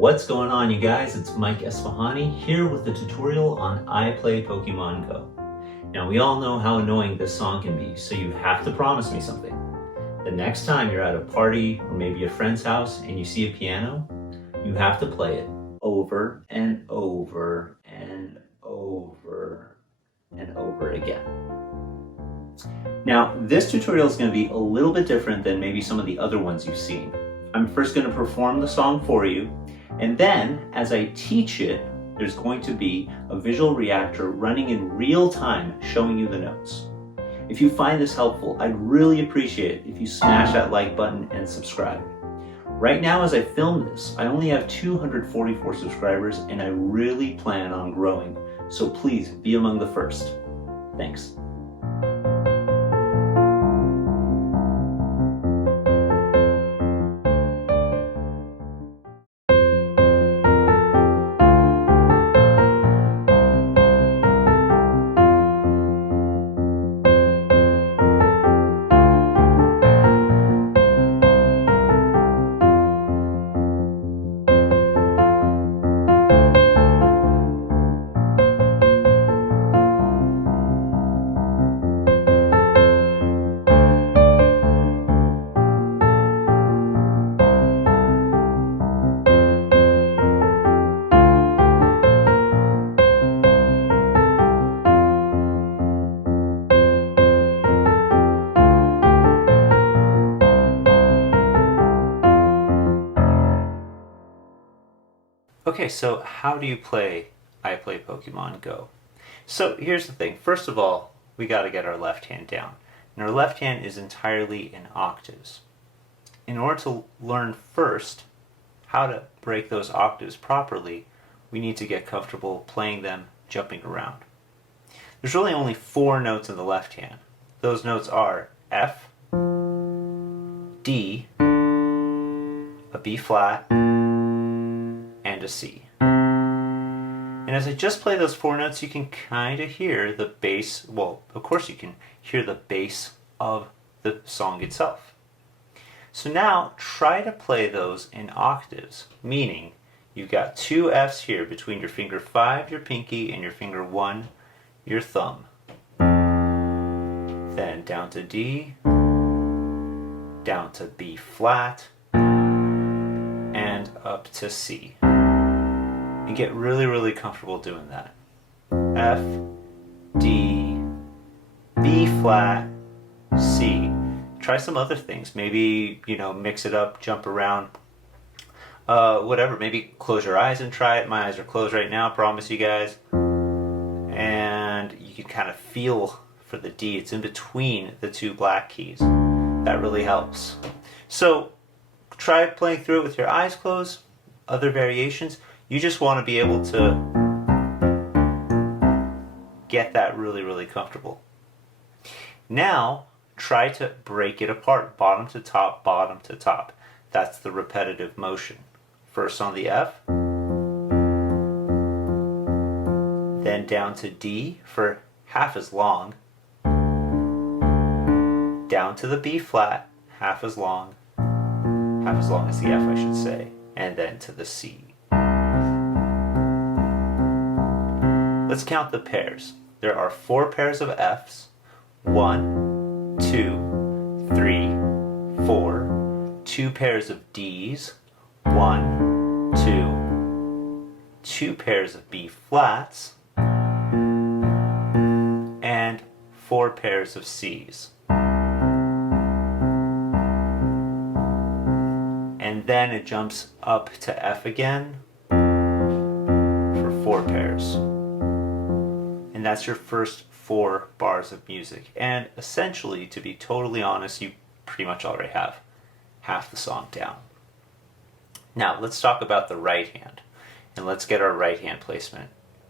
What's going on, you guys? It's Mike Esfahani here with a tutorial on I Play Pokemon Go. Now, we all know how annoying this song can be, so you have to promise me something. The next time you're at a party or maybe a friend's house and you see a piano, you have to play it over and over and over and over again. Now, this tutorial is going to be a little bit different than maybe some of the other ones you've seen. I'm first going to perform the song for you, and then as I teach it, there's going to be a visual reactor running in real time showing you the notes. If you find this helpful, I'd really appreciate it if you smash that like button and subscribe. Right now, as I film this, I only have 244 subscribers and I really plan on growing, so please be among the first. Thanks. Okay, so how do you play I Play Pokemon Go? So here's the thing. First of all, we got to get our left hand down. And our left hand is entirely in octaves. In order to learn first how to break those octaves properly, we need to get comfortable playing them jumping around. There's really only 4 notes in the left hand. Those notes are F, D, a B flat, and a C. And as I just play those 4 notes, you can kind of hear the bass. Well, of course you can hear the bass of the song itself. So now try to play those in octaves, meaning you've got 2 Fs here between your finger 5, your pinky, and your finger 1, your thumb. Then down to D, down to B flat, and up to C. And get really, really comfortable doing that. F, D, B flat, C. Try some other things. Maybe, mix it up, jump around, whatever. Maybe close your eyes and try it. My eyes are closed right now, I promise you guys. And you can kind of feel for the D. It's in between the 2 black keys. That really helps. So try playing through it with your eyes closed. Other variations. You just want to be able to get that really, really comfortable. Now, try to break it apart, bottom to top, bottom to top. That's the repetitive motion. First on the F, then down to D for half as long, down to the B flat, half as long as the F, I should say, and then to the C. Let's count the pairs. There are 4 pairs of Fs. 1, 2, 3, 4. 2 pairs of Ds. 1, 2. 2 pairs of B flats. And 4 pairs of Cs. And then it jumps up to F again for 4 pairs. And that's your first 4 bars of music. And essentially, to be totally honest, you pretty much already have half the song down. Now, let's talk about the right hand. And let's get our right hand placement.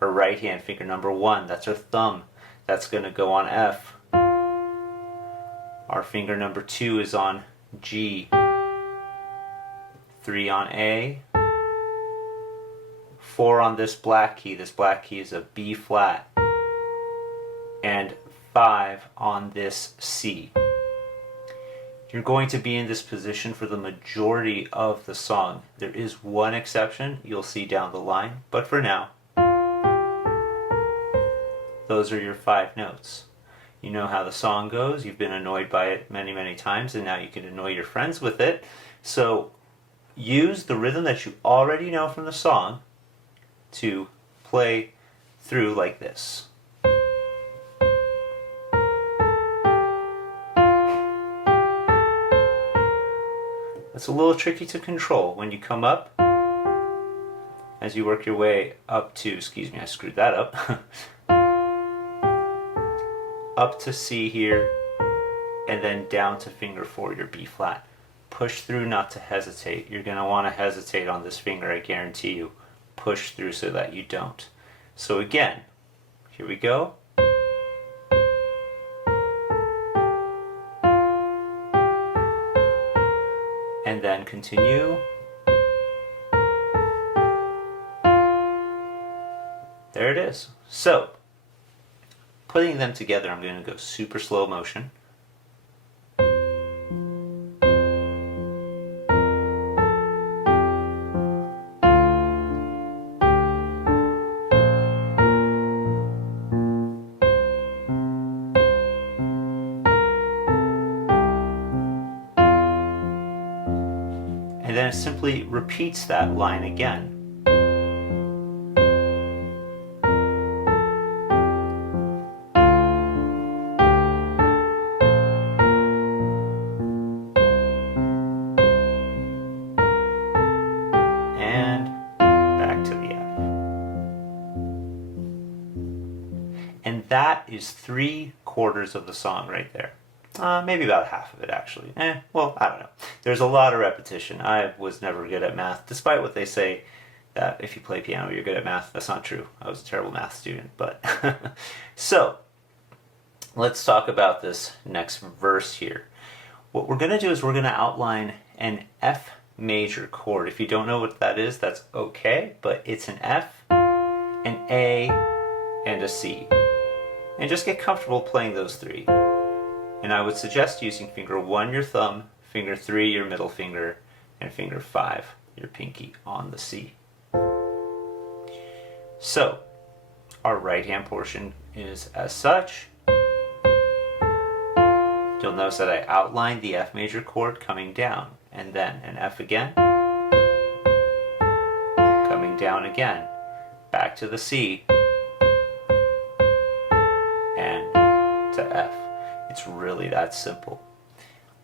Our right hand, finger number 1, that's our thumb. That's going to go on F. Our finger number 2 is on G. 3 on A. 4 on this black key. This black key is a B flat. And 5 on this C. You're going to be in this position for the majority of the song. There is one exception you'll see down the line, but for now, those are your 5 notes. You know how the song goes, you've been annoyed by it many, many times, and now you can annoy your friends with it. So use the rhythm that you already know from the song to play through like this. It's a little tricky to control when you come up, as you work your way up to, excuse me, I screwed that up, up to C here, and then down to finger 4, your B flat. Push through, not to hesitate. You're going to want to hesitate on this finger, I guarantee you. Push through so that you don't. So again, here we go. And then continue. There it is. So, putting them together, I'm going to go super slow motion. And then it simply repeats that line again. And back to the F. And that is 3/4 of the song right there. Maybe about half of it, actually. Well, I don't know. There's a lot of repetition. I was never good at math, despite what they say that if you play piano, you're good at math. That's not true. I was a terrible math student, but... So, let's talk about this next verse here. What we're going to do is we're going to outline an F major chord. If you don't know what that is, that's okay, but it's an F, an A, and a C. And just get comfortable playing those 3. And I would suggest using finger 1 your thumb, finger 3 your middle finger, and finger 5 your pinky on the C. So, our right hand portion is as such. You'll notice that I outlined the F major chord coming down, and then an F again, coming down again, back to the C, and to F. It's really that simple.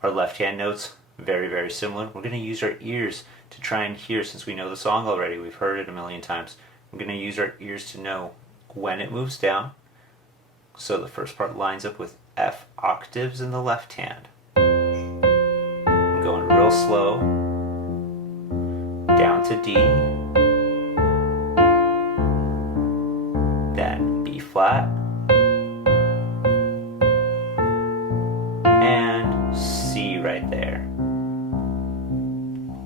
Our left hand notes, very, very similar. We're going to use our ears to try and hear, since we know the song already, we've heard it a million times. We're going to use our ears to know when it moves down. So the first part lines up with F octaves in the left hand. I'm going real slow, down to D, then B flat, and C right there.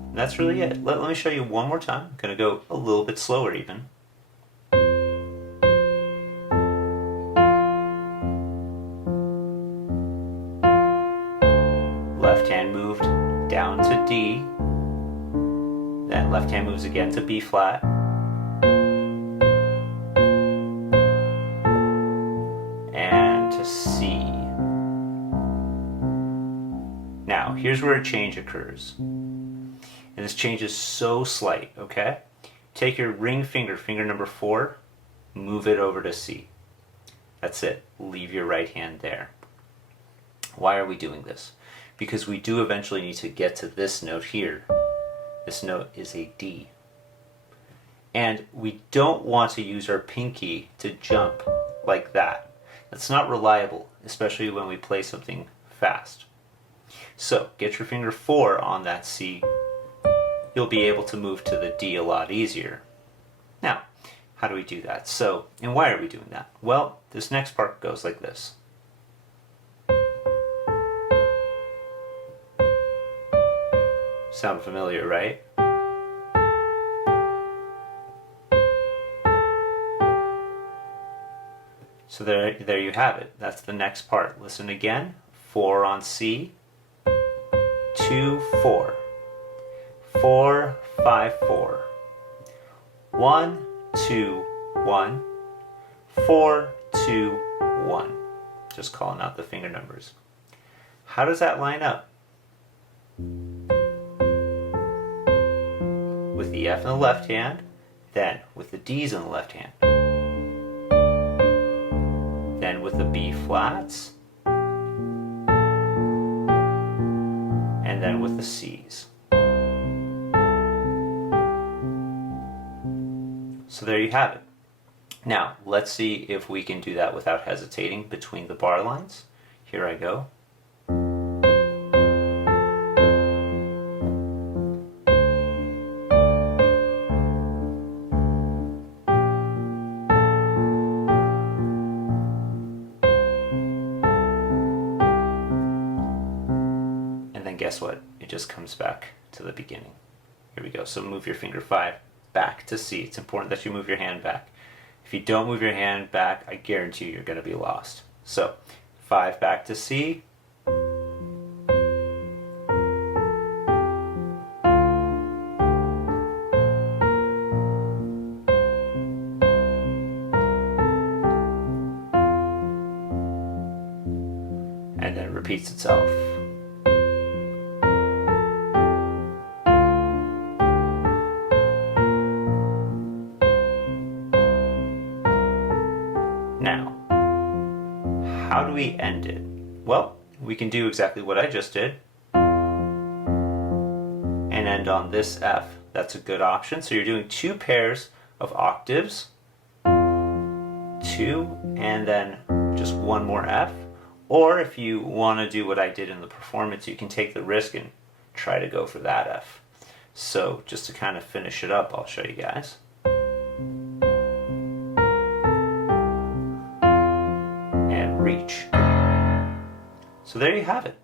And that's really it. Let me show you one more time. I'm going to go a little bit slower even. Left hand moved down to D, then left hand moves again to B flat, and to C. Now, here's where a change occurs. And this change is so slight, okay? Take your ring finger, finger number 4, move it over to C. That's it. Leave your right hand there. Why are we doing this? Because we do eventually need to get to this note here. This note is a D. And we don't want to use our pinky to jump like that. That's not reliable, especially when we play something fast. So, get your finger 4 on that C. You'll be able to move to the D a lot easier. Now, how do we do that? So, and why are we doing that? Well, this next part goes like this. Sound familiar, right? So there you have it. That's the next part. Listen again. 4 on C. 2, 4. 4, 5, 4. 1, 2, 1. 4, 2, 1. Just calling out the finger numbers. How does that line up? With the F in the left hand, then with the D's in the left hand, then with the B flats, and then with the C's. So there you have it. Now, let's see if we can do that without hesitating between the bar lines. Here I go. And then guess what? It just comes back to the beginning. Here we go. So move your finger 5 back to C. It's important that you move your hand back. If you don't move your hand back, I guarantee you're going to be lost. So 5 back to C. And then it repeats itself. Now, how do we end it? Well, we can do exactly what I just did and end on this F. That's a good option. So you're doing 2 pairs of octaves, 2, and then just 1 more F. Or if you want to do what I did in the performance, you can take the risk and try to go for that F. So just to kind of finish it up, I'll show you guys. Reach. So there you have it.